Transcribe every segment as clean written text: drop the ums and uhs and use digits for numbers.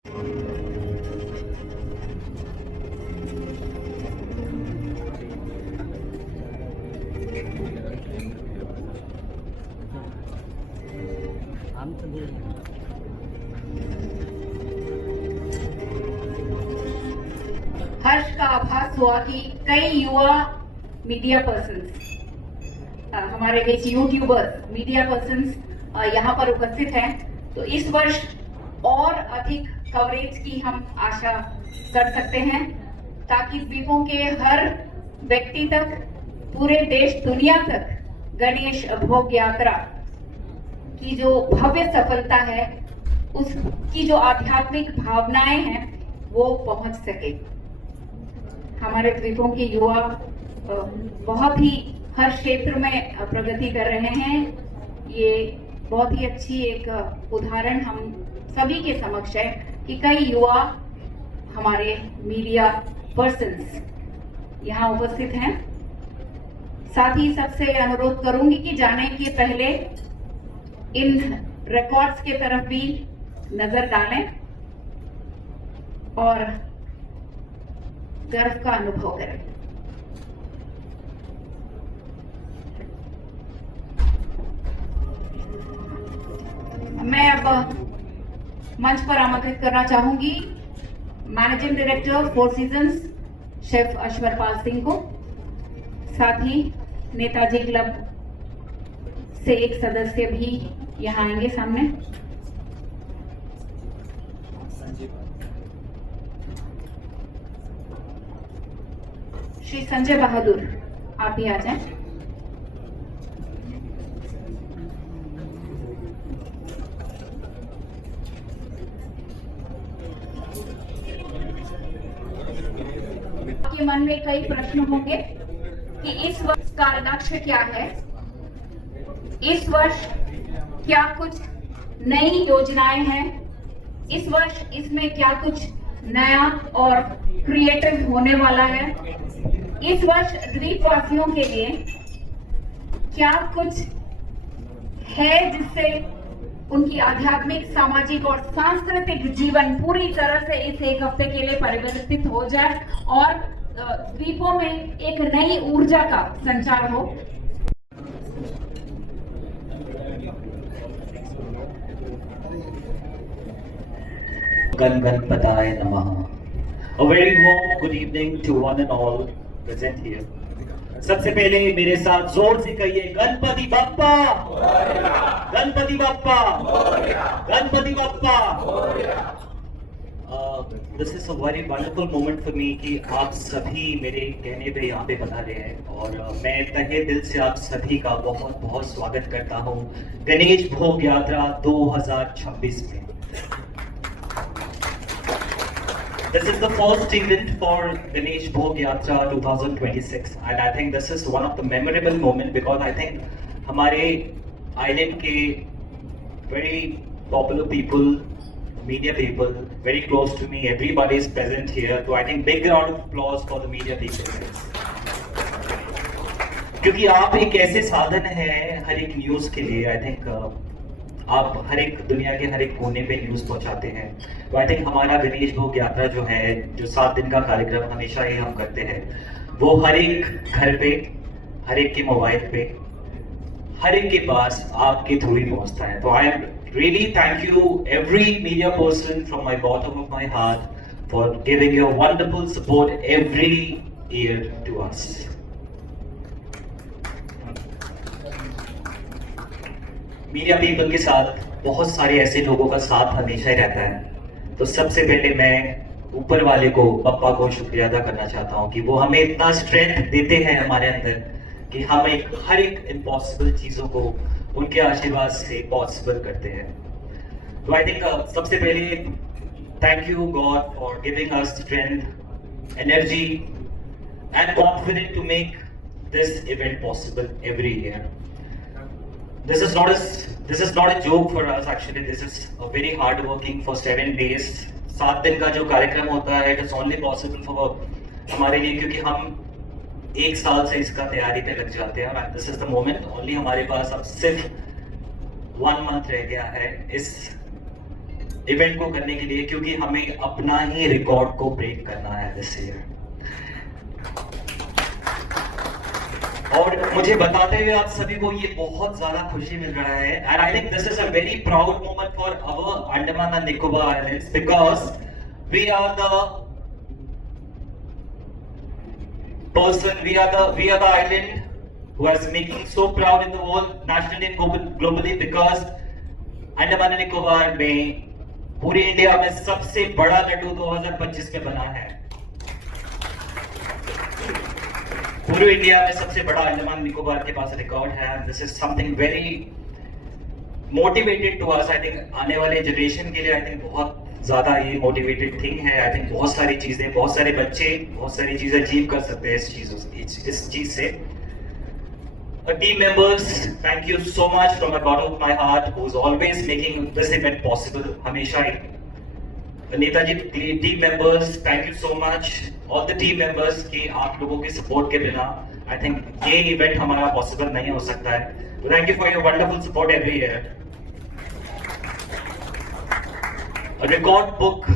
हर्ष का आभास हुआ कि कई युवा मीडिया पर्सन्स हमारे बीच यूट्यूबर्स मीडिया पर्सन्स यहाँ पर उपस्थित हैं, तो इस वर्ष और अधिक कवरेज की हम आशा कर सकते हैं ताकि द्वीपों के हर व्यक्ति तक, पूरे देश दुनिया तक गणेश भोग यात्रा की जो भव्य सफलता है, उसकी जो आध्यात्मिक भावनाएं हैं वो पहुंच सके। हमारे द्वीपों के युवा बहुत ही हर क्षेत्र में प्रगति कर रहे हैं। ये बहुत ही अच्छी एक उदाहरण हम सभी के समक्ष है कि कई युवा हमारे मीडिया पर्सन्स यहाँ उपस्थित हैं। साथ ही सबसे अनुरोध करूंगी कि जाने के पहले इन रिकॉर्ड्स के तरफ भी नजर डालें और गर्व का अनुभव करें। मैं अब मंच पर आमंत्रित करना चाहूंगी managing director Four Seasons chef Ashwarpal Singh को। साथ ही नेताजी क्लब से एक सदस्य भी यहाँ आएंगे सामने। श्री संजय बहादुर, आप भी आ जाएं। आपके मन में कई प्रश्न होंगे कि इस वर्ष का लक्ष्य क्या है, इस वर्ष क्या कुछ नई योजनाएं हैं, इस वर्ष इसमें क्या कुछ नया और क्रिएटिव होने वाला है, इस वर्ष द्वीपवासियों के लिए क्या कुछ है जिससे उनकी आध्यात्मिक, सामाजिक और सांस्कृतिक जीवन पूरी तरह से इस एक हफ्ते के लिए परिवर्तित हो जाए और द्वीपों में एक नई ऊर्जा का संचार हो। गणपताय नमः। A very warm good evening to one and all present here. सबसे पहले मेरे साथ जोर से कहिए Ganpati Bappa, Ganpati Bappa, Ganpati Bappa. This is a very wonderful moment for me कि आप सभी मेरे कहने पे यहाँ पे बता रहे हैं और मैं तहे दिल से आप सभी का बहुत बहुत स्वागत करता हूँ गणेश भोग यात्रा 2026 में। This is the first event for Ganesh Bhog Yatra 2026 and I think this is one of the memorable moment because I think हमारे island के very popular people, media people, very close to me, everybody is present here, so I think big round of applause for the media people. क्योंकि आप एक ऐसे साधन है हर एक news के लिए, I think आप हर एक दुनिया के हर एक कोने पे न्यूज पहुंचाते हैं। तो आई थिंक हमारा गणेश भोग यात्रा जो है, जो 7 दिन का कार्यक्रम हमेशा ही हम करते हैं, वो हर एक घर पे, हर एक के मोबाइल पे, हर एक के पास आपके थ्रू ही पहुंचता है। तो I am really thank you every media person from my bottom of my heart for giving your wonderful support every year to us. Media people के साथ बहुत सारे ऐसे लोगों का साथ हमेशा ही रहता है। तो सबसे पहले मैं ऊपर वाले को, पप्पा को शुक्रिया अदा करना चाहता हूँ कि वो हमें इतना स्ट्रेंथ देते हैं हमारे अंदर कि हम हर एक इम्पॉसिबल चीज़ों को उनके आशीर्वाद से पॉसिबल करते हैं। तो आई थिंक सबसे पहले thank you God for giving us strength, energy and confident to make this event possible every year. This is not a joke for us actually. This is a very hard working for 7 days. 7 दिन का जो कार्यक्रम होता है, it is only possible for हमारे लिए क्योंकि हम 1 साल से इसका तैयारी पे लग जाते हैं और this is the moment only हमारे पास अब सिर्फ 1 month रह गया है इस इवेंट को करने के लिए, क्योंकि हमें अपना ही रिकॉर्ड को ब्रेक करना है दिस ईयर। और मुझे बताते हुए आप सभी को ये बहुत ज्यादा खुशी मिल रहा है, and I think this is a very proud moment for our Andaman and Nicobar Islands, because we are the island who is making so proud in the world, nationally and globally, because Andaman and Nicobar में पूरे India में सबसे बड़ा लड्डू 2025 में बना है। पूरे India में सबसे बड़ा अंडमान निकोबार के पास रिकॉर्ड है। This is something very motivated to us. I think आने वाले जनरेशन के लिए आई थिंक बहुत ज्यादा ये मोटिवेटेड थिंग है। आई थिंक बहुत सारी चीजें, बहुत सारे बच्चे बहुत सारी चीजें अचीव कर सकते हैं इस चीज से। Team members, thank you so much from the bottom of my heart, who's always making this event possible. हमेशा ही Netaji team members, thank you so much. All the team members कि आप लोगों के support के बिना I think ये event हमारा possible नहीं हो सकता है। So thank you for your wonderful support every year. A record book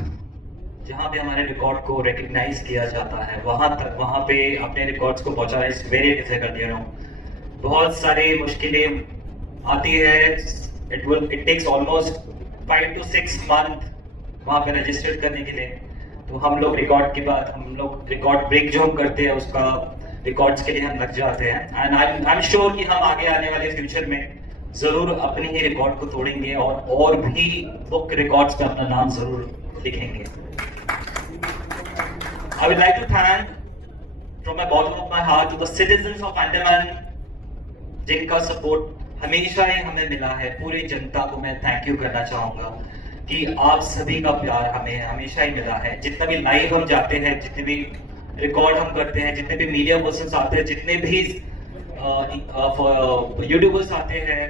जहाँ पे हमारे रिकॉर्ड को रिकग्नाइज किया जाता है, वहाँ पे अपने रिकॉर्ड्स को पहुँचाना is very difficult, you know. बहुत सारी मुश्किलें आती है। It takes almost 5 to 6 month वहाँ पे रजिस्टर करने के लिए। तो हम लोग रिकॉर्ड के बाद हम लोग रिकॉर्ड ब्रेक जो हम करते हैं उसका रिकॉर्ड्स के लिए हम लग जाते हैं। एंड आई एम श्योर कि हम आगे आने वाले फ्यूचर में जरूर अपने ही रिकॉर्ड को तोड़ेंगे और भी बुक रिकॉर्ड्स पे अपना नाम जरूर लिखेंगे। I would like to thank from my bottom of my heart to the citizens of Andaman, जिनका सपोर्ट हमेशा ही हमें मिला है। पूरी जनता को मैं थैंक यू करना चाहूंगा कि आप सभी का प्यार हमें हमेशा ही मिला है। जितना भी लाइव हम जाते हैं, जितने भी रिकॉर्ड हम करते हैं, जितने भी मीडिया पर्सन्स आते हैं, जितने भी यूट्यूबर्स आते हैं,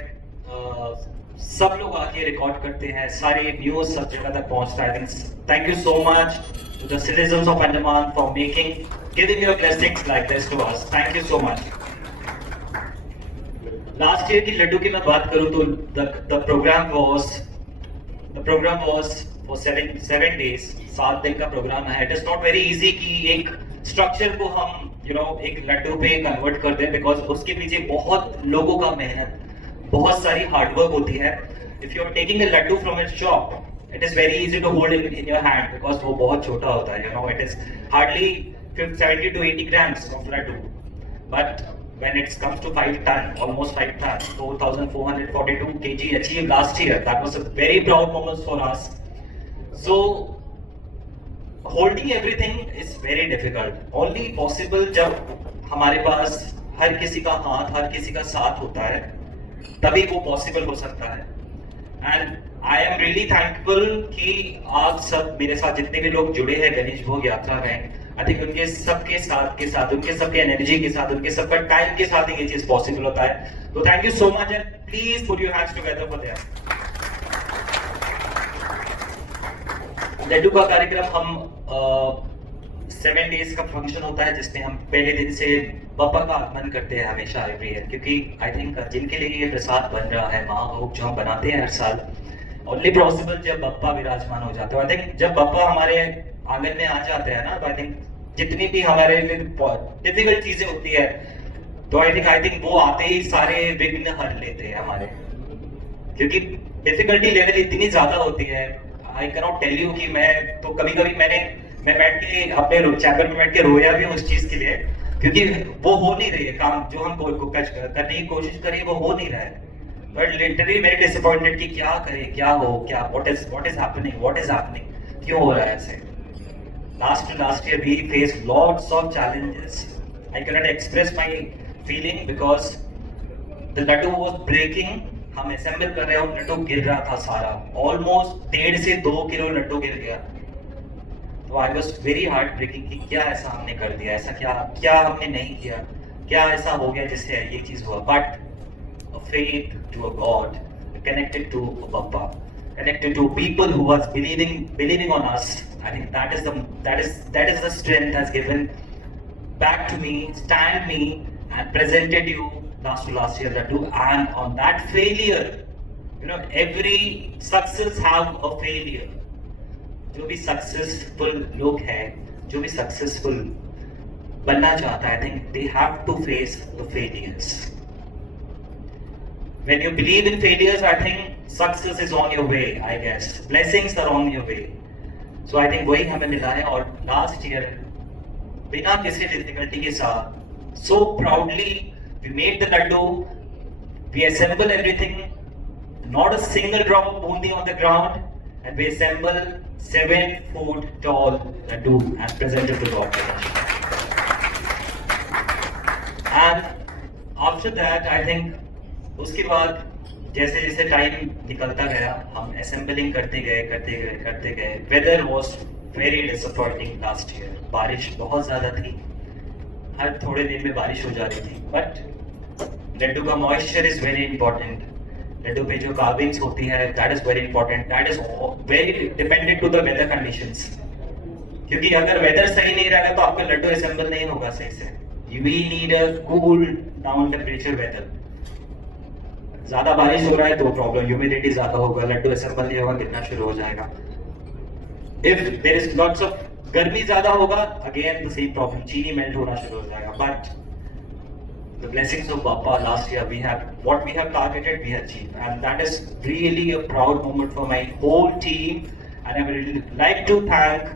सब लोग आके रिकॉर्ड करते हैं, सारे न्यूज सब जगह तक पहुंचता है। Thank you so much to the citizens of Andaman for giving your blessings like this to us. Thank you so much. Last year की लड्डू की मैं बात करूँ तो the program was for 7 days, 7 दिन का प्रोग्राम है। It is not very easy कि एक स्ट्रक्चर को हम एक लड्डू पे कन्वर्ट कर दें, बिकॉज उसके पीछे बहुत लोगों का मेहनत, बहुत सारी हार्डवर्क होती है। If you are taking a laddu from its shop, it is very easy to hold in your hand because वो बहुत छोटा होता है, it is hardly 70 to 80 grams of laddu, but when it comes to 5 ton, almost 5 ton, 4,442 kg achieved last year, that was a very proud moment for us. So holding everything is very difficult, only possible जब हमारे पास हर किसी का हाथ, हर किसी का साथ होता है, तभी वो पॉसिबल हो सकता है। And I am really thankful कि आप सब मेरे साथ जितने भी लोग जुड़े हैं गणेश भोग यात्रा में, आई थिंक उनके सबके साथ के साथ, उनके सबके एनर्जी के साथ, उनके सबका टाइम के साथ ये चीज पॉसिबल होता है। तो thank you so much and please put your hands together for that. Laddu का कार्यक्रम हम 7 डेज का फंक्शन होता है, जिसमें हम पहले दिन से बप्पा का आगमन करते हैं हमेशा एवरी ईयर, क्योंकि आई थिंक जिनके लिए ये प्रसाद बन रहा है, महाभोग जो हम बनाते हैं हर साल, ओनली पॉसिबल जब बप्पा विराजमान हो जाते हैं। आई थिंक जब बप्पा हमारे आंगन में आ जाते हैं ना, तो आई थिंक जितनी भी हमारे लिए डिफिकल्ट चीजें होती है, तो आई थिंक वो आते ही सारे विघ्न हर लेते हैं हमारे, क्योंकि डिफिकल्टी लेवल इतनी ज्यादा होती है। I can not tell you कि मैं तो कभी मैं बैठ के अपने चैम्बर में बैठ के रोया भी हूँ उस चीज के लिए, क्योंकि वो हो नहीं रही है काम जो हम करने की कोशिश करें, वो हो नहीं रहा है। बट लिटरली वेरी डिसअपॉइंटेड कि क्या करें, क्या हो, क्या व्हाट इज हैपनिंग, क्यों हो रहा है ऐसे। Last year we face lots of challenges. I can not express my feeling because the laddu was breaking. हम असेंबल कर रहे हैं, लड्डू गिर रहा था सारा, ऑलमोस्ट 1.5 से 2 किलो लड्डू गिर गया। तो I was very heart breaking कि क्या ऐसा हमने कर दिया, ऐसा क्या हमने नहीं किया, क्या ऐसा हो गया जिससे ये चीज हुआ। But a faith to a God, connected to a Bappa, connected to people who was believing on us. I think that is the strength has given back to me, stand me, and presented you last year that too. And on that failure, You know, every success have a failure. जो भी successful लोग हैं, जो भी successful बनना चाहता है, I think they have to face the failures. When you believe in failures, I think success is on your way, I guess. Blessings are on your way. So I think वही हमें मिला है और last year बिना किसी difficulty के साथ so proudly we made the laddu, we assemble everything, not a single drop of bundi on the ground, and we assemble 7-foot tall laddu and present it to Lord Ganesh. And after that I think उसके बाद जैसे जैसे time निकलता गया हम assembling करते गए weather was very disappointing last year. बारिश बहुत ज्यादा थी, हर थोड़े दिन में बारिश हो जा रही थी. बट लड्डू का moisture is very important. Laddu पे जो कार्विंग्स होती है that is very important. That is very dependent to the weather conditions. क्योंकि अगर वेदर सही नहीं रहेगा तो आपका लड्डू असेंबल नहीं होगा सही से. We need a cool down temperature weather. ज्यादा बारिश हो रहा है तो प्रॉब्लम, ह्यूमिडिटी ज्यादा होगा, लड्डू असेंबल नहीं होगा, कितना शुरू हो जाएगा. If there is lots of गर्मी ज्यादा होगा, अगेन द सेम प्रॉब्लम, चीनी मेल्ट होना शुरू हो जाएगा. But the blessings of Bappa last year, we have what we have targeted, we have achieved, and that is really a proud moment for my whole team. And I would really like to thank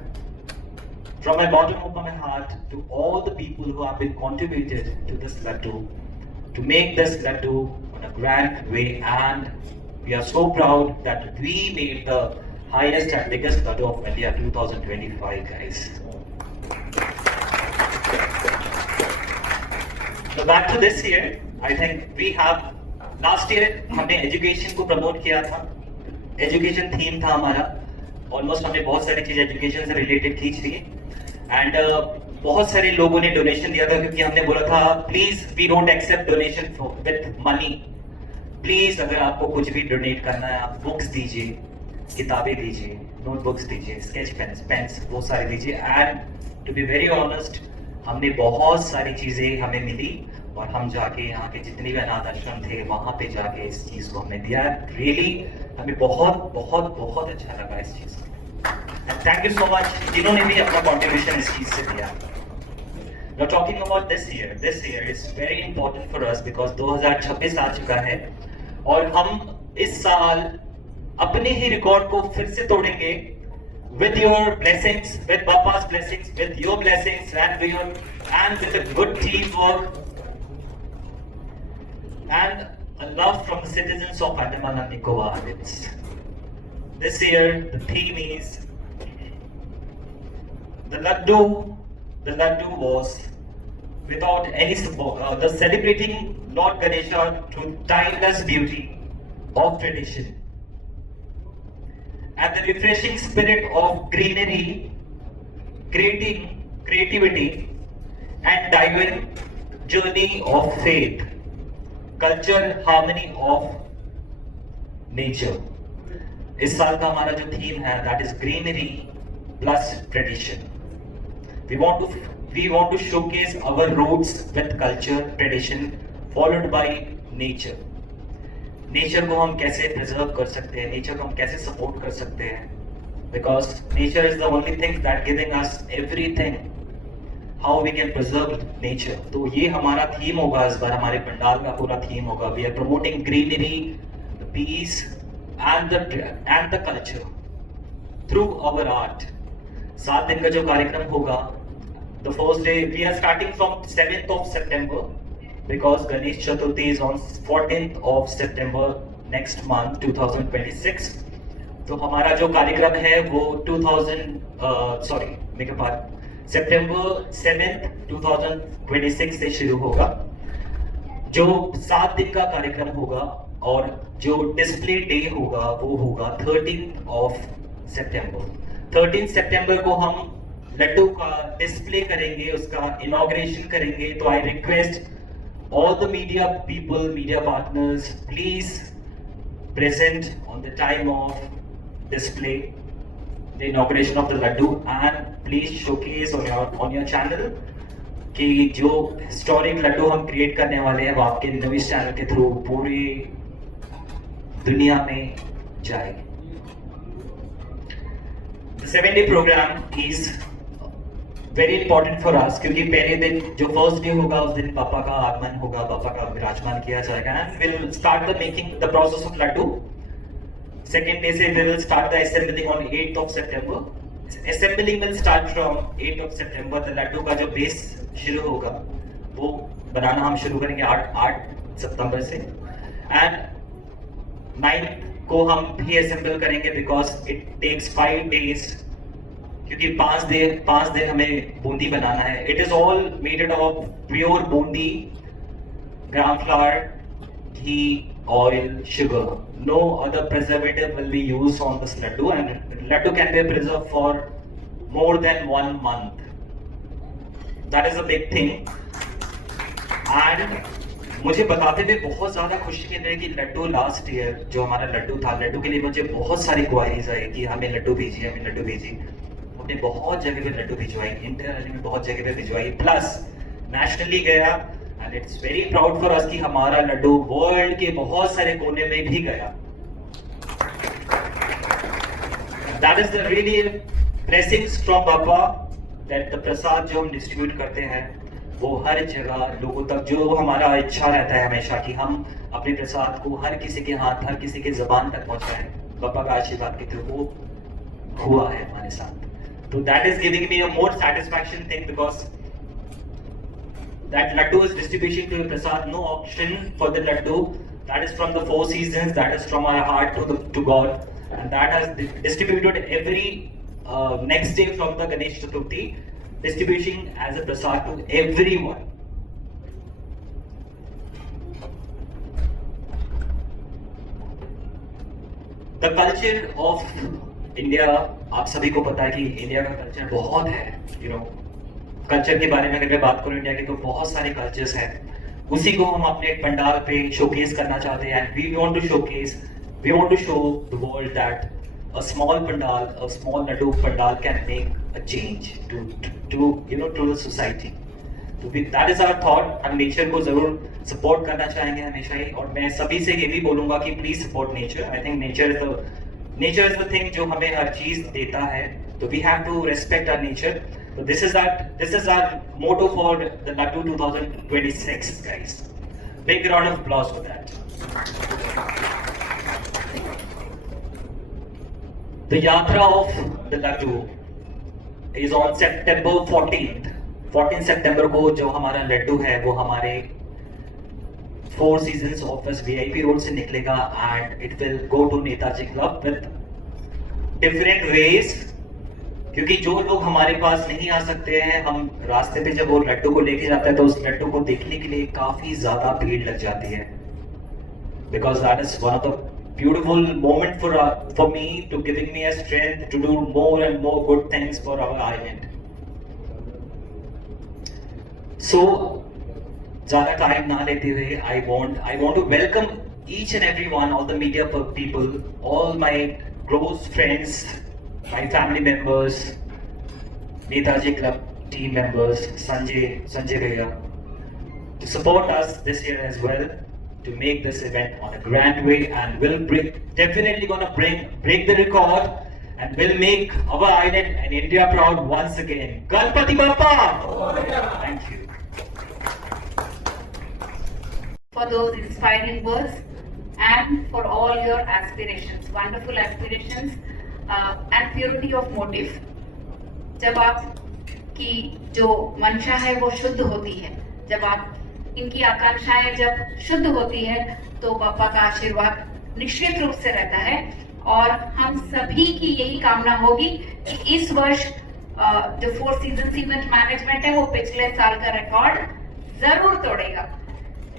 from my bottom of my heart to all the people who have been contributed to this laddu, to make this laddu on a grand way. And we are so proud that we made the highest and biggest laddu of India 2025, guys. So back to this year, I think we have last year हमने education को promote किया था. Education theme था हमारा. Almost हमने बहुत सारी चीजें education से related खींच ली. And बहुत सारे लोगों ने donation दिया था क्योंकि हमने बोला था please we don't accept donation with money. Please अगर आपको कुछ भी donate करना है आप books दीजिए, किताबें दीजिए, notebooks दीजिए, sketch pens वो सारे दीजिए. And to be very honest, हमने बहुत सारी चीजें हमें मिली और हम जाके यहाँ के जितने भी अनाथ आश्रम थे वहां पे जाके इस चीज को हमने दिया. रियली हमें बहुत बहुत बहुत अच्छा लगा इस चीज को. थैंक यू सो मच जिन्होंने भी अपना कंट्रीब्यूशन इस चीज से दिया. Now talking about this year is very important for us because 2026 आ चुका है और हम इस साल अपने ही रिकॉर्ड को फिर से तोड़ेंगे. With your blessings, with Bappa's blessings, with your blessings, and with a good teamwork, and a love from the citizens of Andaman and Nicobar Islands. This year, the theme is the laddu was without any support. The celebrating Lord Ganesha through timeless beauty of tradition. And the refreshing spirit of greenery, creativity, and divine journey of faith, culture, harmony of nature. इस साल का हमारा जो theme है that is greenery plus tradition. We want to showcase our roots with culture, tradition, followed by nature. Nature को हम कैसे preserve कर सकते हैं, नेचर को हम कैसे सपोर्ट कर सकते हैं, because nature is the only thing that giving us everything. How we can preserve nature. तो ये हमारा थीम होगा इस बार, हमारे पंडाल का पूरा थीम होगा. We are promoting greenery, peace and the culture through our art. 7 दिन का जो कार्यक्रम होगा, the first day we are starting from 7th of September. Because Ganesh Chaturthi is on 14th of September next month 2026. तो हमारा जो कार्यक्रम है वो September 7th 2026 से शुरू होगा. जो 7 दिन का कार्यक्रम होगा और जो डिस्प्ले डे होगा वो होगा 13th of September. 13th September को हम लड्डू का डिस्प्ले करेंगे, उसका इनॉग्रेशन करेंगे. तो I request all the media people, media partners, please present on the time of display, the inauguration of the laddu, and please showcase on your channel कि जो historic laddu हम create करने वाले हैं वो आपके न्यूज़ चैनल के through पूरी दुनिया में जाए। The 7-day program is very important for us क्योंकि पहले दिन जो फर्स्ट डे होगा उस दिन पापा का आगमन होगा, पापा का विराजमान किया जाएगा and we'll start the process of laddu. Second day से we will start the assembling on 8th of September. Assembling will start from 8th of September. The laddu का जो बेस शुरू होगा वो बनाना हम शुरू करेंगे 8 सितंबर से and 9th को हम भी असेंबल करेंगे बिकॉज इट टेक्स 5 days क्योंकि 5 दिन हमें बूंदी बनाना है। It is all made of pure boondi, gram flour, ghee, oil, sugar. No other preservative will be used on this laddu and laddu can be preserved for more than 1 month. That is a big thing. And मुझे बताते हुए बहुत ज्यादा खुशी की है कि Laddu last year जो हमारा लड्डू था, लड्डू के लिए मुझे बहुत सारी क्वारीज आई कि हमें लड्डू भेजिए, हमें लड्डू भेजिए. हमने बहुत जगह पे लड्डू भिजवाई, इंटरनली में बहुत जगह पे भिजवाई, प्लस नेशनली गया and it's very proud for us कि हमारा लड्डू वर्ल्ड के बहुत सारे कोने में भी गया. That is the really blessings from Baba that the prasad जो हम डिस्ट्रीब्यूट करते हैं वो हर जगह लोगों तक, जो हमारा इच्छा रहता है हमेशा कि हम अपने प्रसाद को हर किसी के हाथ, हर किसी के जबान तक पहुंचाएं. पापा का आशीर्वाद के थ्रू वो हुआ है हमारे साथ. तो that is giving me a more satisfaction thing because that laddu is distribution to prasad, no option for the laddu. That is from the 4 seasons, that is from our heart to God and that has distributed every next day from the Ganesh Chaturthi, distributing as a prasad to everyone. The culture of India, आप सभी को पता है कि India का culture बहुत है. Culture के बारे में अगर मैं बात करूं इंडिया के तो बहुत सारे कल्चर्स हैं. उसी को हम अपने पंडाल पे शोकेस करना चाहते हैं. We want to show the world that a small pandal, a small laddu pandal can make a change to the society. तो that is our thought. हम नेचर को जरूर सपोर्ट करना चाहेंगे हमेशा ही, और मैं सभी से ये भी बोलूंगा कि please support nature. I think nature is the thing जो हमें हर चीज देता है, तो we have to respect our nature. So this is our motto for the Laddu 2026, guys. Big round of applause for that. The Yatra of the Laddu is on September 14th. 14 सितंबर को जो हमारा लड्डू है वो हमारे 4 Seasons ऑफिस VIP रोड से निकलेगा and it will go to Netaji club with different ways. क्योंकि जो लोग हमारे पास नहीं आ सकते हैं, हम रास्ते पे जब वो लड्डू को लेके जाते हैं तो उस लड्डू को देखने के लिए काफी ज्यादा भीड़ लग जाती है. Because that is one of the beautiful moment for me to giving me a strength to do more and more good things for our island. So ज़्यादा टाइम ना लेते हुए I want to welcome each and every one, all the media people, all my close friends, my family members, Netaji Club team members, Sanjay Bhaiya, to support us this year as well, to make this event on a grand way, and we'll definitely gonna break the record and we'll make our island and India proud once again. Ganpati Bappa! Thank you. For those inspiring words and for all your aspirations, wonderful aspirations and purity of motive. जब आपकी जो मंशा है वो शुद्ध होती है, जब आप इनकी आकांक्षाएं जब शुद्ध होती है तो पापा का आशीर्वाद निश्चित रूप से रहता है. और हम सभी की यही कामना होगी कि इस वर्ष जो 4 Seasons इवेंट मैनेजमेंट है वो पिछले साल का रिकॉर्ड जरूर तोड़ेगा,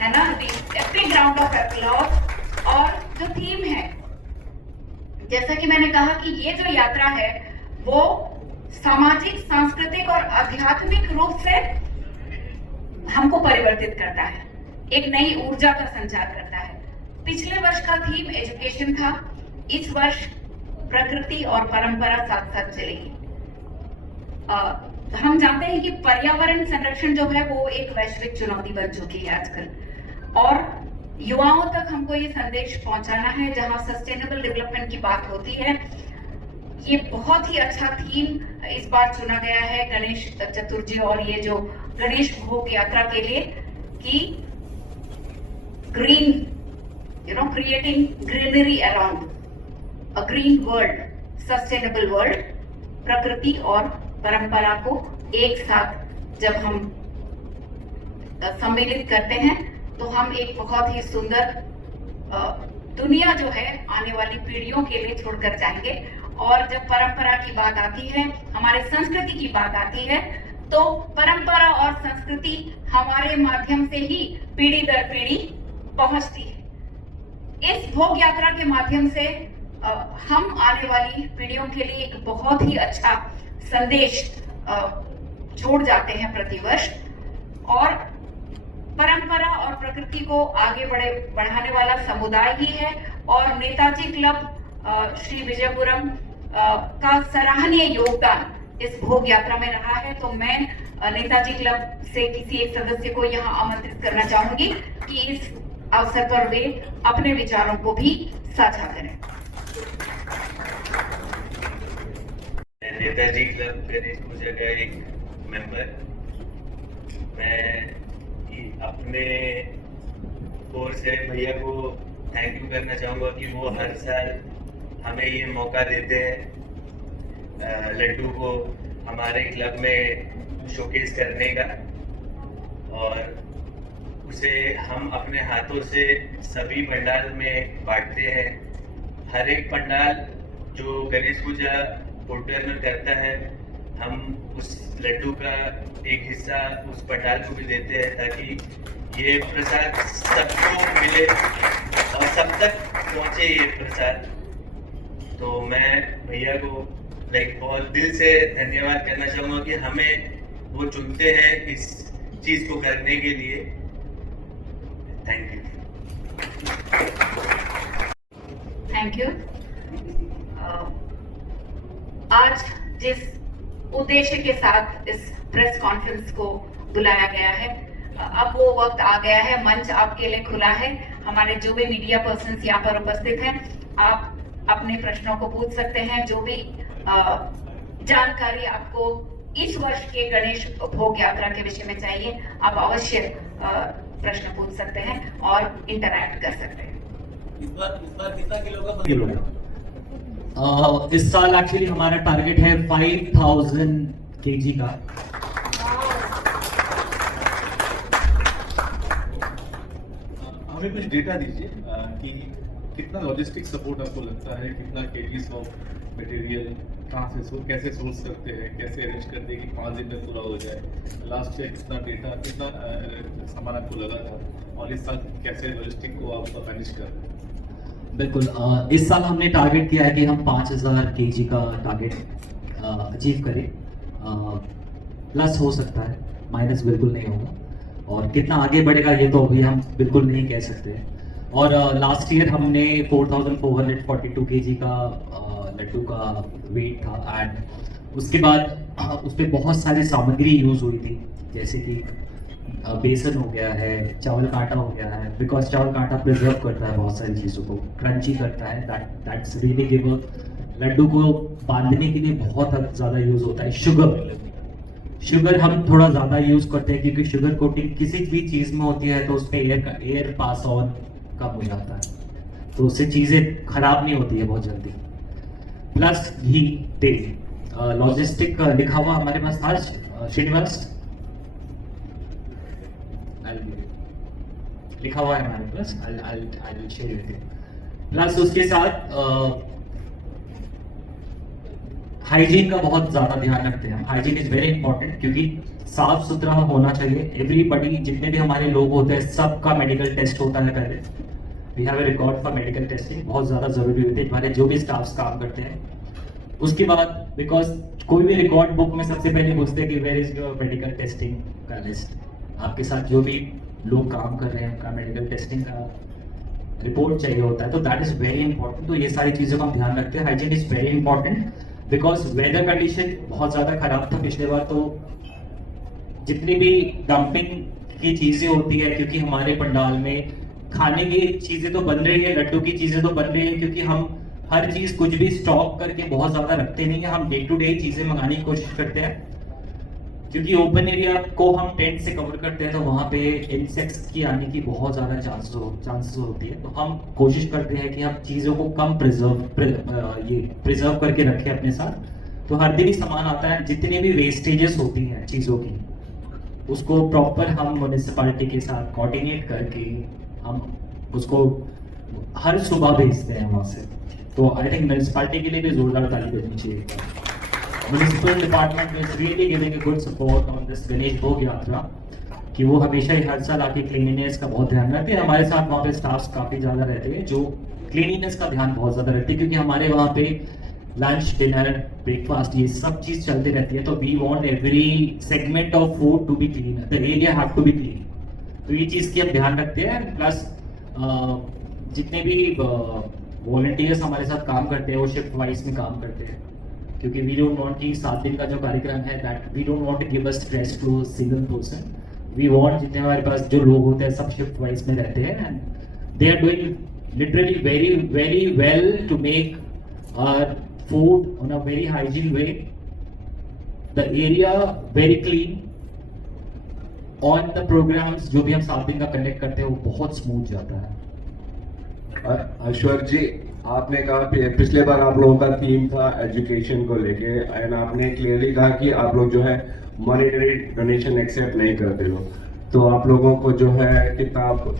है ना. Epic round of applause. और जो थीम है, जैसा कि मैंने कहा कि ये जो यात्रा है वो सामाजिक, सांस्कृतिक और आध्यात्मिक रूप से हमको परिवर्तित करता है, एक नई ऊर्जा का संचार करता है. पिछले वर्ष का थीम एजुकेशन था, इस वर्ष प्रकृति और परंपरा साथ साथ चलेगी. हम जानते हैं कि पर्यावरण संरक्षण जो है वो एक वैश्विक चुनौती बन चुकी है आजकल, और युवाओं तक हमको ये संदेश पहुंचाना है जहां सस्टेनेबल डेवलपमेंट की बात होती है। ये बहुत ही अच्छा थीम इस बार चुना गया है गणेश चतुर्थी और ये जो गणेश भोग यात्रा के लिए कि ग्रीन, क्रिएटिंग ग्रीनरी अराउंड अ ग्रीन वर्ल्ड, सस्टेनेबल वर्ल्ड। प्रकृति और परंपरा को एक साथ जब हम सम्मिलित करते हैं तो हम एक बहुत ही सुंदर दुनिया जो है आने वाली पीढ़ियों के लिए छोड़कर जाएंगे। और जब परंपरा की बात आती है, हमारे संस्कृति की बात आती है, तो परंपरा और संस्कृति हमारे माध्यम से ही पीढ़ी दर पीढ़ी पहुंचती है। इस भोग यात्रा के माध्यम से हम आने वाली पीढ़ियों के लिए एक बहुत ही अच्छा संदेश छोड़ जाते हैं प्रतिवर्ष। और परंपरा और प्रकृति को आगे बढ़ाने वाला समुदाय ही है। और नेताजी क्लब श्री विजयपुरम का सराहनीय योगदान इस भोग यात्रा में रहा है। तो मैं नेताजी क्लब से किसी एक सदस्य को यहाँ आमंत्रित करना चाहूंगी कि इस अवसर पर वे अपने विचारों को भी साझा करें। नेताजी क्लब गणेश पूजा का एक मेंबर, मैं अपने ओर से भैया को थैंक यू करना चाहूँगा कि वो हर साल हमें ये मौका देते हैं लड्डू को हमारे क्लब में शोकेस करने का, और उसे हम अपने हाथों से सभी पंडाल में बांटते हैं। हर एक पंडाल जो गणेश पूजा पोर्टल करता है, हम उस लड्डू का एक हिस्सा उस पंडाल को भी देते हैं ताकि ये प्रसाद सबको मिले और सब तक पहुंचे ये प्रसाद। तो मैं भैया को बहुत दिल से धन्यवाद करना चाहूँगा कि हमें वो चुनते हैं इस चीज को करने के लिए। Thank you. Thank you. आज जिस उद्देश्य के साथ इस प्रेस कॉन्फ्रेंस को बुलाया गया है, अब वो वक्त आ गया है, मंच आपके लिए खुला है। हमारे जो भी मीडिया पर्सन्स यहाँ पर उपस्थित हैं, आप अपने प्रश्नों को पूछ सकते हैं। जो भी जानकारी आपको इस वर्ष के गणेश भोग यात्रा के विषय में चाहिए, आप अवश्य प्रश्न पूछ सकते हैं और इंटरैक्ट कर सकते हैं। इस बार कितना किलो का इस साल एक्चुअली हमारा टारगेट है 5000 kg का। हमें कुछ डेटा दीजिए कि कितना लॉजिस्टिक सपोर्ट आपको लगता है, कितना केजीज ऑफ मटेरियल कहाँ से कैसे सोर्स करते हैं, कैसे अरेंज करते हैं कि 5 दिन में पूरा हो जाए। लास्ट ईयर कितना डेटा, कितना सामान आपको लगा था, और इस साल कैसे लॉजिस्टिक को आप मैनेज कर रहे हैं? बिल्कुल, इस साल हमने टारगेट किया है कि हम 5000 kg का टारगेट अचीव करें। प्लस हो सकता है, माइनस बिल्कुल नहीं होगा। और कितना आगे बढ़ेगा ये तो अभी हम बिल्कुल नहीं कह सकते। और लास्ट ईयर हमने 4442 kg का लड्डू का वेट था। एंड उसके बाद उस पर बहुत सारी सामग्री यूज हुई थी, जैसे कि बेसन हो गया है, चावल का आटा हो गया है, बिकॉज चावल का आटा प्रिजर्व करता है बहुत सारी चीज़ों को, क्रंची करता है। दैट्स रियली गिव लड्डू को बांधने के लिए बहुत ज़्यादा यूज होता है। शुगर हम थोड़ा ज़्यादा यूज करते हैं क्योंकि शुगर कोटिंग किसी भी चीज़ में होती है तो उस पर एयर पास ऑन कम हो जाता है, तो उससे चीज़ें खराब नहीं होती है बहुत जल्दी। प्लस घी, तेल, लॉजिस्टिक लिखा हुआ हमारे पास था श्रीनिवास, लिखा हुआ है हमारे पास। I'll share with you। Plus उसके साथ हाइजीन का बहुत ज्यादा ध्यान रखते हैं। हाइजीन इज वेरी इंपॉर्टेंट क्योंकि साफ सुथरा होना चाहिए। एवरीबडी, जितने भी हमारे लोग होते हैं, सबका मेडिकल टेस्ट होता है पहले। We have a record for medical testing, बहुत ज्यादा जरूरी होती है हमारे जो भी स्टाफ काम करते हैं। उसके बाद बिकॉज कोई भी रिकॉर्ड बुक में सबसे पहले पूछते हैं कि where is your medical testing का लिस्ट। आपके साथ जो भी लोग काम कर रहे हैं उनका मेडिकल टेस्टिंग का रिपोर्ट चाहिए होता है, तो दैट इज वेरी इंपॉर्टेंट। तो ये सारी चीज़ों का हम ध्यान रखते हैं। Hygiene is very important because weather condition बहुत ज़्यादा खराब था पिछले बार, तो जितनी भी डंपिंग की चीज़ें होती है, क्योंकि हमारे पंडाल में खाने की चीजें तो बन रही है, लड्डू की चीजें तो बन रही है, क्योंकि हम हर चीज कुछ भी स्टॉक करके बहुत ज्यादा रखते नहीं है, हम डे टू डे चीजें मंगाने की कोशिश करते हैं। क्योंकि ओपन एरिया को हम टेंट से कवर करते हैं तो वहाँ पे इंसेक्ट्स की आने की बहुत ज़्यादा चांसेस होती है, तो हम कोशिश करते हैं कि हम चीज़ों को कम प्रिजर्व करके रखें अपने साथ। तो हर दिन ही सामान आता है, जितने भी वेस्टेजेस होती हैं चीज़ों की, उसको प्रॉपर हम म्यूनिसिपैलिटी के साथ कोऑर्डिनेट करके हम उसको हर सुबह भेजते हैं वहाँ से। तो आई थिंक म्यूनिसिपैलिटी के लिए भी जोरदार ताली बजनी चाहिए। Municipal department is really giving a good support on this Ganesh भोग यात्रा, कि वो हमेशा ही हर साल आके क्लीनिनेस का बहुत ध्यान रखते हैं। हमारे साथ वहाँ पे स्टाफ्स काफ़ी ज़्यादा रहते हैं जो क्लीनिनेस का ध्यान बहुत ज़्यादा रखते हैं, क्योंकि हमारे वहाँ पे लंच, डिनर, ब्रेकफास्ट ये सब चीज़ चलती रहती है। तो we want every segment of food to be clean, the area have to be clean. तो ये चीज़ की हम ध्यान रखते हैं। प्लस जितने भी वॉलंटियर्स हमारे साथ काम करते हैं वो शिफ्ट वाइज में काम करते हैं, क्योंकि वी डोंट वांट कि 7 दिन का जो कार्यक्रम है that we don't want to give a stress to single person. We want जितने हमारे पास जो लोग होते हैं सब शिफ्ट वाइज में रहते हैं, and they are doing literally very very well to make our food on a very hygiene way, the area very clean. On the programs जो भी हम 7 दिन का कंडक्ट करते हैं वो बहुत स्मूथ जाता है। अश्वर जी, आपने कहा पिछले बार आप लोगों का थीम था एजुकेशन को लेके, एंड आपने क्लियरली कहा कि आप लोग जो है मॉनेटरी डोनेशन एक्सेप्ट नहीं करते हो, तो आप लोगों को जो है किताब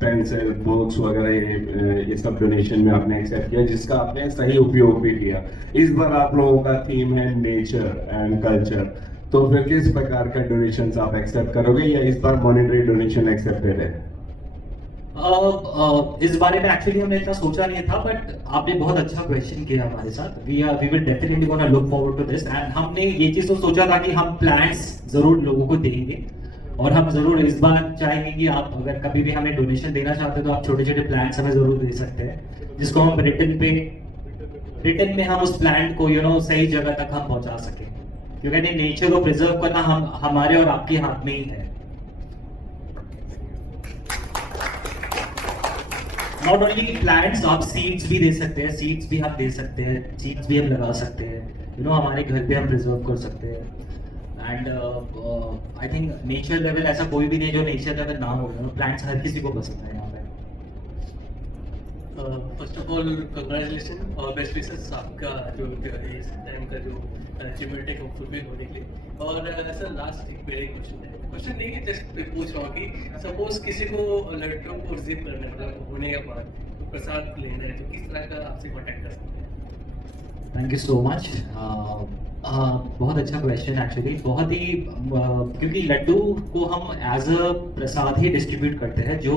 पेंसिल बुक्स वगैरह ये सब डोनेशन में आपने एक्सेप्ट किया, जिसका आपने सही उपयोग भी किया। इस बार आप लोगों का थीम है नेचर एंड कल्चर, तो फिर किस प्रकार का डोनेशन आप एक्सेप्ट करोगे, या इस बार मॉनेटरी डोनेशन एक्सेप्टेड है? इस बारे में एक्चुअली हमने इतना सोचा नहीं था, बट आपने बहुत अच्छा क्वेश्चन किया हमारे साथ। We will definitely gonna look forward to this, and हमने ये चीज तो सोचा था कि हम प्लान्स जरूर लोगों को देंगे, और हम जरूर इस बार चाहेंगे कि आप अगर कभी भी हमें डोनेशन देना चाहते हैं तो आप छोटे छोटे प्लान्स हमें जरूर दे सकते हैं, जिसको हम रिटर्न में हम उस प्लान को सही जगह तक हम पहुंचा सकें, क्योंकि नेचर को प्रिजर्व करना हमारे और आपके हाथ में ही है। नॉट ओनली प्लांट्स, आप सीड्स भी दे सकते हैं, सीड्स भी आप दे सकते हैं, सीड्स भी हम लगा सकते हैं, हमारे घर पे हम प्रिजर्व कर सकते हैं। And I think nature level ऐसा कोई भी नहीं जो नेचर लेवल ना हो, प्लांट्स हर किसी को पसंद है यहाँ पे। फर्स्ट ऑफ ऑल कंग्रेचुलेशन और बेस्ट विशेस आपका जो इस टाइम का जो अचीवमेंट है फुलफिल होने के लिए। और सर लास्ट एक मेरा क्वेश्चन नहीं है, जस्ट पूछ रहा हूँ कि सपोज किसी को लड्डू को रिसीव करना है, मतलब होने के बाद तो प्रसाद लेना है, तो किस तरह का आपसे कॉन्टैक्ट कर सकते हैं? Thank you so much. बहुत अच्छा क्वेश्चन एक्चुअली, बहुत ही क्योंकि लड्डू को हम as a Prasad he distribute करते हैं, जो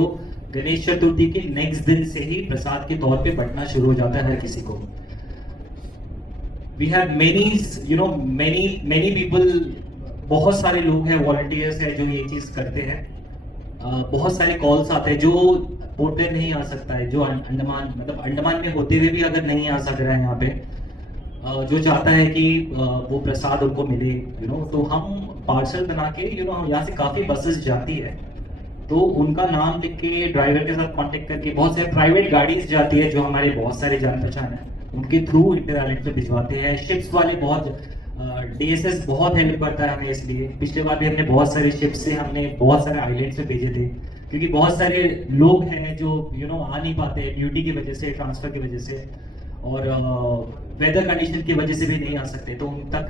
गणेश चतुर्थी के नेक्स्ट दिन से ही प्रसाद के तौर पे बंटना शुरू हो जाता है हर किसी को। वी हैव many people, बहुत सारे लोग हैं, वॉलंटियर्स हैं जो ये चीज करते हैं। बहुत सारे कॉल्स आते हैं, जो पोर्टल नहीं आ सकता है, जो अंडमान में होते हुए भी अगर नहीं आ सक रहा है यहाँ पे, जो चाहता है कि वो प्रसाद उनको मिले, तो हम पार्सल बना के यहाँ से काफी बसेस जाती है, तो उनका नाम लिख के ड्राइवर के साथ कांटेक्ट करके, बहुत सारे प्राइवेट गाड़ीज जाती है जो हमारे बहुत सारे जान पहचान है, उनके थ्रू इंटर आइलैंड पे भिजवाते हैं। शिप्स वाले बहुत DSS बहुत हेल्प करता है हमें, इसलिए पिछले बार भी हमने बहुत सारे शिप्स से हमने बहुत सारे आइलैंड्स पे भेजे थे, क्योंकि बहुत सारे लोग हैं जो आ नहीं पाते ड्यूटी की वजह से, ट्रांसफर की वजह से, और वेदर कंडीशन की वजह से भी नहीं आ सकते, तो उन तक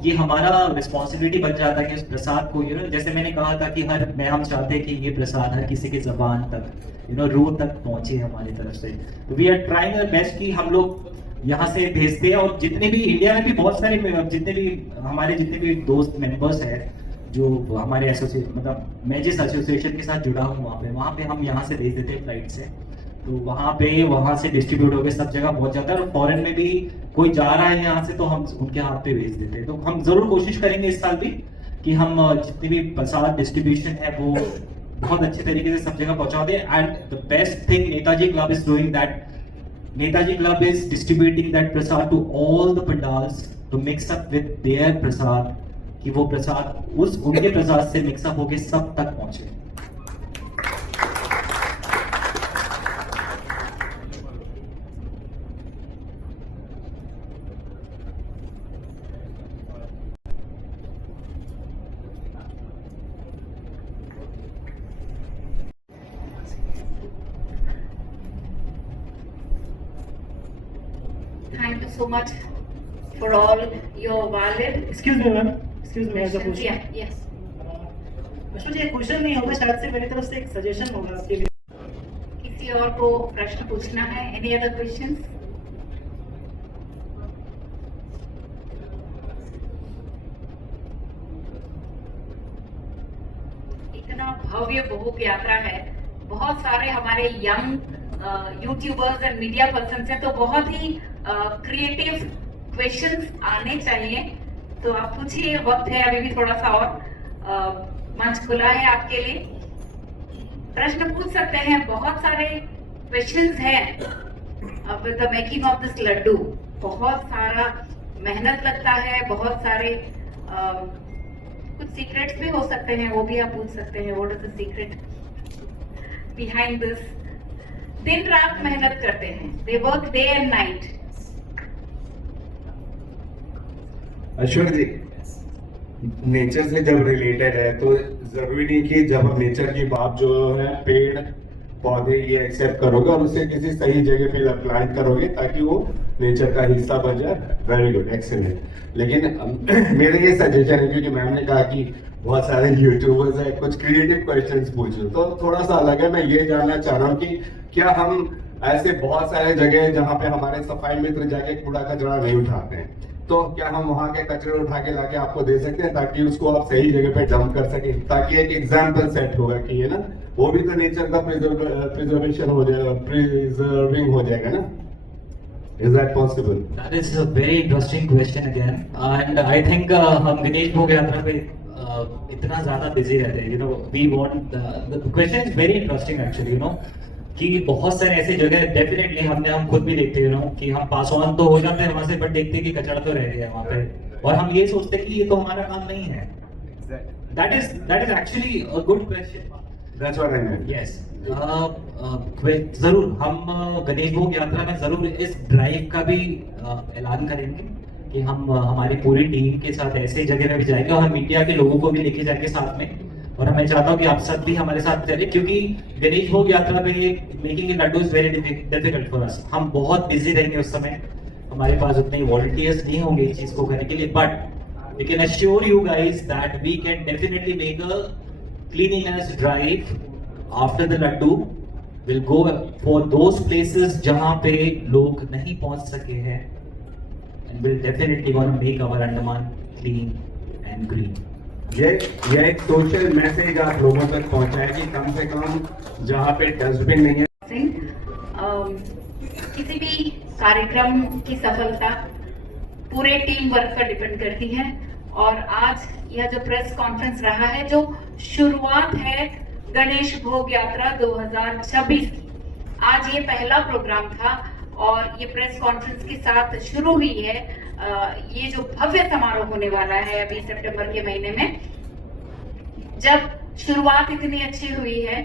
ये हमारा रिस्पॉन्सिबिलिटी बन जाता है कि उस प्रसाद को जैसे मैंने कहा था कि हम चाहते हैं कि ये प्रसाद हर किसी के जबान तक रूह तक पहुंचे हमारी तरफ से। तो we are trying our best कि हम लोग यहाँ से भेजते हैं, और जितने भी इंडिया में भी बहुत सारे जितने भी दोस्त मेंबर्स हैं जो हमारे मैं जिस एसोसिएशन के साथ जुड़ा हूँ वहाँ पे हम यहाँ से भेज देते हैं फ्लाइट से, तो वहाँ से डिस्ट्रीब्यूट होकर सब जगह पहुंच जाता है। और फॉरेन में भी कोई जा रहा है यहाँ से तो हम उनके हाथ पे भेज देते हैं। तो हम जरूर कोशिश करेंगे इस साल भी कि हम जितनी भी प्रसाद डिस्ट्रीब्यूशन है वो बहुत अच्छे तरीके से सब जगह पहुंचा दें। And the best thing Netaji club is doing that, Netaji club is distributing that prasad to all the pandals to mix up with their prasad, कि वो प्रसाद उनके प्रसाद से मिक्स अप होके सब तक पहुंचे। you so much for all your valid Excuse me, ma'am. Excuse me, as a questions. question. Yeah, yes. मुझे एक क्वेश्चन नहीं होगा, शायद से मेरी तरफ से एक सजेशन होगा आपके लिए। किसी और को प्रश्न पूछना है? Any other questions? इतना भव्य बहुक यात्रा है, बहुत सारे हमारे young YouTubers and media person हैं, तो बहुत ही क्रिएटिव क्वेश्चंस आने चाहिए। तो आप पूछिए, वक्त है अभी भी थोड़ा सा और, मंच खुला है आपके लिए, प्रश्न पूछ सकते हैं। बहुत सारे क्वेश्चंस हैं with the making of this laddu. बहुत सारा मेहनत लगता है, बहुत सारे कुछ सीक्रेट्स भी हो सकते हैं, वो भी आप पूछ सकते हैं। What is the secret behind this? दिन रात मेहनत करते हैं, they work day and night. Ashwar ji, nature से जब रिलेटेड है तो जरूरी नहीं कि जब हम नेचर की बात जो है पेड़ पौधे ये एक्सेप्ट करोगे और उसे किसी सही जगह पे प्लांट करोगे ताकि वो नेचर का हिस्सा बन जाए। Very good, excellent. लेकिन मेरे ये सजेशन है, क्योंकि मैम ने कहा कि बहुत सारे यूट्यूबर्स हैं, कुछ क्रिएटिव क्वेश्चंस पूछो, तो थोड़ा सा अलग है। मैं ये जानना चाह रहा हूँ कि क्या हम ऐसे बहुत सारे जगह हैं जहाँ पे हमारे सफाई मित्र जाके कूड़ा कचरा नहीं उठाते हैं, तो क्या हम वहाँ के कचरे उठा के लाके आपको दे सकते हैं ताकि उसको आप सही जगह पे डंप कर सके, ताकि एक एग्जाम्पल सेट होगा कि ये ना वो भी तो नेचर का प्रिजर्वेशन हो जाएगा, प्रिजर्विंग हो जाएगा ना। Is that possible? That is a very interesting question again, and I think हम गणेश भोग यात्रा पे इतना ज़्यादा बिजी रहते हैं, you know, we want the question is very interesting actually, you know, कि बहुत सारे ऐसे जगह डेफिनेटली हम खुद भी देखते हैं, you know, कि हम पास ऑन तो हो जाते हैं वहाँ से, पर देखते हैं कि कचरा तो रह गया वहाँ पे, और हम ये सोचते हैं कि ये तो हमारा काम नहीं है। That is actually a good question. That's what I meant. Yes. जरूर हम गणेश भोग यात्रा में जरूर इस ड्राइव का भी ऐलान करेंगे कि हम हमारी पूरी टीम के साथ ऐसे जगह में भी जाएंगे और हम मीडिया के लोगों को भी लेके जाएंगे साथ में। और मैं चाहता हूँ कि आप सब भी हमारे साथ चलें, क्योंकि गणेश भोग यात्रा में making a laddu is very difficult for us. हम बहुत बिजी रहेंगे उस समय, हमारे पास उतने वॉलंटियर्स नहीं होंगे इस चीज को करने के लिए, but we can assure you guys that we can definitely make a cleanliness drive after the laddu. Will go for those places जहां पे लोग नहीं पहुंच सके हैं, and will definitely gonna make our Andaman clean and green. ये एक सोशल मैसेज आप लोगों तक पहुंचाए कि कम से कम जहाँ पे डस्टबिन नहीं है। किसी भी कार्यक्रम की सफलता पूरे टीम वर्क पर डिपेंड करती है, और आज यह जो प्रेस कॉन्फ्रेंस रहा है, जो शुरुआत है गणेश भोग यात्रा 2026 की, आज ये पहला प्रोग्राम था और ये प्रेस कॉन्फ्रेंस के साथ शुरू हुई है। ये जो भव्य समारोह होने वाला है अभी सितंबर के महीने में, जब शुरुआत इतनी अच्छी हुई है,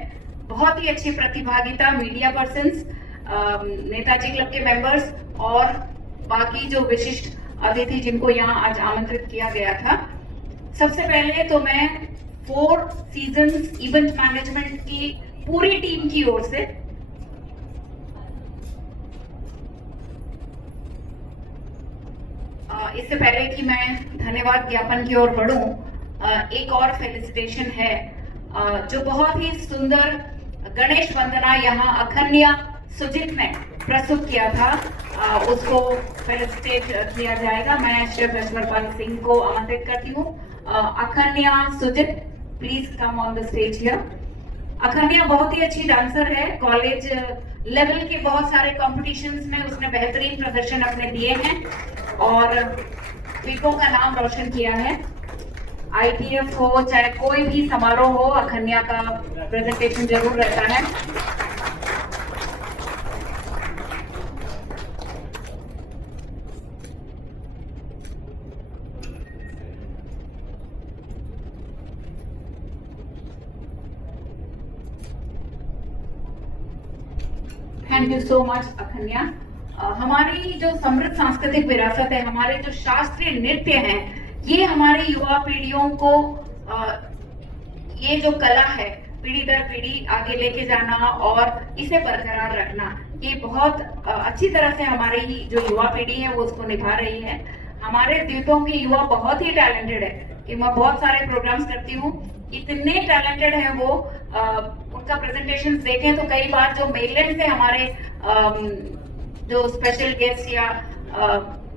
बहुत ही अच्छी प्रतिभागिता, मीडिया पर्सन्स, नेताजी क्लब के मेंबर्स और बाकी जो विशिष्ट अतिथि जिनको यहाँ आज आमंत्रित किया गया था। सबसे पहले तो मैं 4 सीजन्स इवेंट मैनेजमेंट की पूरी टीम की ओर से इससे पहले कि मैं धन्यवाद ज्ञापन की ओर बढ़ूं, एक और फेलिसिटेशन है जो बहुत ही सुंदर गणेश वंदना यहाँ अखन्या सुजित ने प्रस्तुत किया था, उसको फेलिसिटेट किया जाएगा। मैं शेफ ऐश्वर्यपाल सिंह को आमंत्रित करती हूँ। Akhanya Sujit, please come on the stage here. Akhanya बहुत ही अच्छी डांसर है, कॉलेज लेवल के बहुत सारे कॉम्पिटिशन्स में उसने बेहतरीन प्रदर्शन अपने दिए हैं और विको का नाम रोशन किया है। ITF हो चाहे कोई भी समारोह हो, अखन्या का प्रेजेंटेशन जरूर रहता है। Thank you so much Akhanya. हमारी जो समृद्ध सांस्कृतिक विरासत है, हमारे जो शास्त्रीय नृत्य हैं, ये हमारी युवा पीढ़ियों को ये जो कला है पीढ़ी दर पीढ़ी आगे लेके जाना और इसे बरकरार रखना, ये बहुत अच्छी तरह से हमारी जो युवा पीढ़ी है वो उसको निभा रही है। हमारे द्वीपों की युवा बहुत ही टैलेंटेड है कि मैं बहुत सारे प्रोग्राम्स करती हूँ, इतने टैलेंटेड हैं वो, उनका प्रेजेंटेशन देखें तो कई बार जो मेनलैंड से हमारे जो स्पेशल गेस्ट या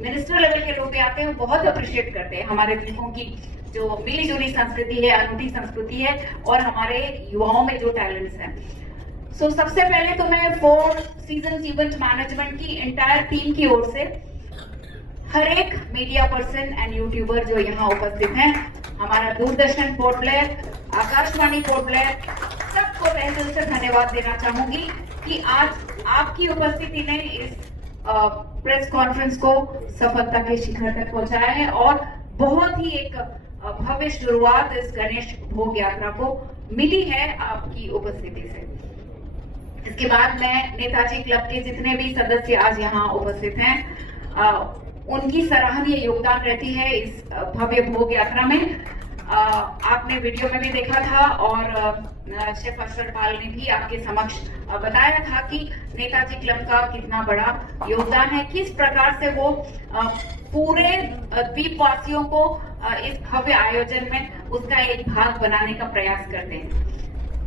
मिनिस्टर लेवल के लोग भी आते हैं वो बहुत अप्रिशिएट करते हैं हमारे द्वीपों की जो मिली जुली संस्कृति है, अनूठी संस्कृति है और हमारे युवाओं में जो टैलेंट्स हैं। सो सबसे पहले तो मैं 4 सीजन इवेंट मैनेजमेंट की एंटायर टीम की ओर से हर एक मीडिया पर्सन एंड यूट्यूबर जो यहाँ उपस्थित हैं, हमारा Doordarshan port Blair, Akashvani port Blair, सबको तहे दिल से धन्यवाद देना चाहूंगी कि आज आपकी उपस्थिति ने इस प्रेस कॉन्फ्रेंस को सफलता के शिखर तक पहुंचाया है और बहुत ही एक भव्य शुरुआत इस गणेश भोग यात्रा को मिली है आपकी उपस्थिति से। इसके बाद मैं नेताजी क्लब के जितने भी सदस्य आज यहाँ उपस्थित हैं, उनकी सराहनीय योगदान रहती है इस भव्य भोग यात्रा में। आपने वीडियो में भी देखा था और शेफ अशरपाल ने भी आपके समक्ष बताया था कि नेताजी क्लब का कितना बड़ा योगदान है, किस प्रकार से वो पूरे द्वीपवासियों को इस भव्य आयोजन में उसका एक भाग बनाने का प्रयास करते हैं।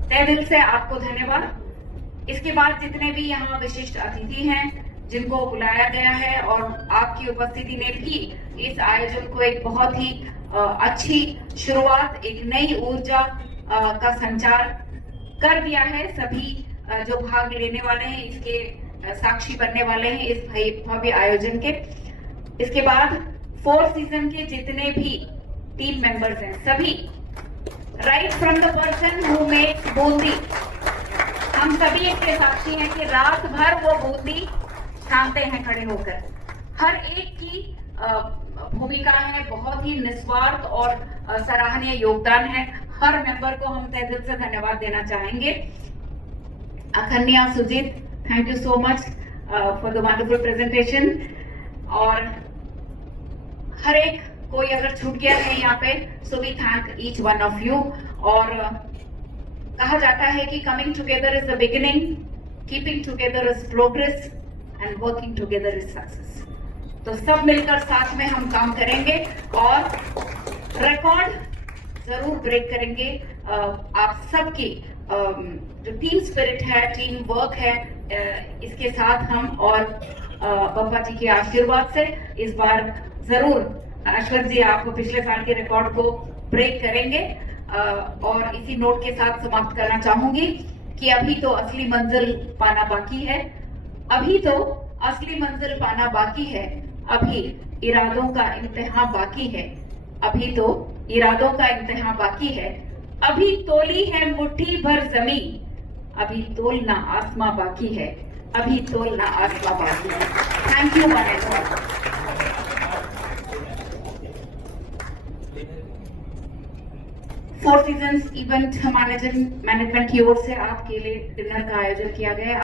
तहे दिल से आपको धन्यवाद। इसके बाद जितने भी यहाँ विशिष्ट अतिथि हैं जिनको बुलाया गया है और आपकी उपस्थिति ने भी इस आयोजन को एक बहुत ही अच्छी शुरुआत, एक नई ऊर्जा का संचार कर दिया है। सभी जो भाग लेने वाले हैं इसके साक्षी बनने वाले हैं इस भव्य आयोजन के। इसके बाद 4 सीजन के जितने भी टीम मेंबर्स हैं सभी, right from the person who makes Bundi, हम सभी इसके साक्षी हैं कि रात भर वो बूंदी छानते हैं खड़े होकर। हर एक की भूमिका है, बहुत ही निस्वार्थ और सराहनीय योगदान है। हर मेंबर को हम तहे दिल से धन्यवाद देना चाहेंगे। Akhanya, Sujeet, thank you so much for the wonderful presentation. और हर एक कोई अगर छूट गया है यहाँ पे, so we thank each one of you. और कहा जाता है कि coming together is the beginning, keeping together is progress and working together is success. तो सब मिलकर साथ में हम काम करेंगे और रिकॉर्ड जरूर ब्रेक करेंगे। आप सबकी जो टीम स्पिरिट है, टीम वर्क है, इसके साथ हम और बाबा जी के आशीर्वाद से इस बार जरूर अश्वत जी आप पिछले साल के रिकॉर्ड को ब्रेक करेंगे। और इसी नोट के साथ समाप्त करना चाहूंगी कि अभी तो असली मंजिल पाना बाकी है, अभी तो असली मंजिल पाना बाकी है, अभी इरादों का इम्तिहान बाकी है, अभी तो इरादों का इम्तिहान बाकी है, अभी तोली है मुट्ठी भर जमीन, अभी तोलना आसमां बाकी है, अभी तोलना आसमां बाकी है। Thank you one and all. 4 seasons event management की ओर से आपके लिए डिनर का आयोजन किया गया है।